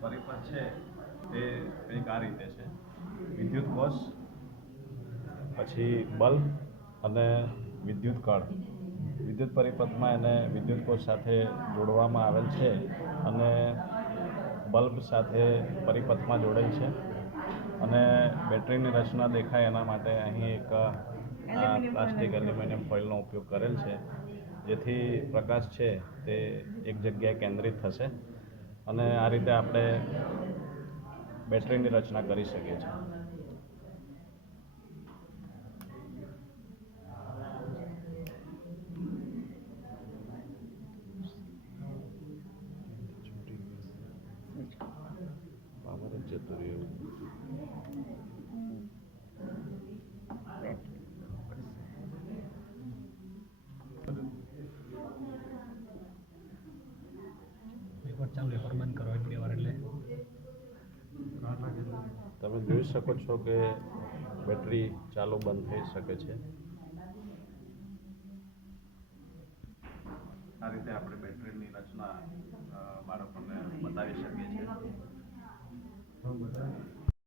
પરિપથ છે તે કંઈક આ રીતે છે. વિદ્યુત કોષ પછી બલ્બ અને વિદ્યુત કળ વિદ્યુત પરિપથમાં એને વિદ્યુત કોષ સાથે જોડવામાં આવેલ છે અને બલ્બ સાથે પરિપથમાં જોડેલ છે. અને બેટરીની રચના દેખાય એના માટે અહીં એક પ્લાસ્ટિક એલ્યુમિનિયમ ફોઇલનો ઉપયોગ કરેલ છે. જેથી પ્રકાશ છે તે એક જગ્યાએ કેન્દ્રિત થશે. અને આ રીતે આપણે બેટરીની રચના કરી શકીએ છીએ. જતો રહ્યો. એકવાર ચાલુ એકવાર બંધ કરો એક બે વાર એટલે. તમે જોઈ શકો છો કે બેટરી ચાલુ બંધ થઈ શકે છે. આ રીતે આપણે બેટરીની રચના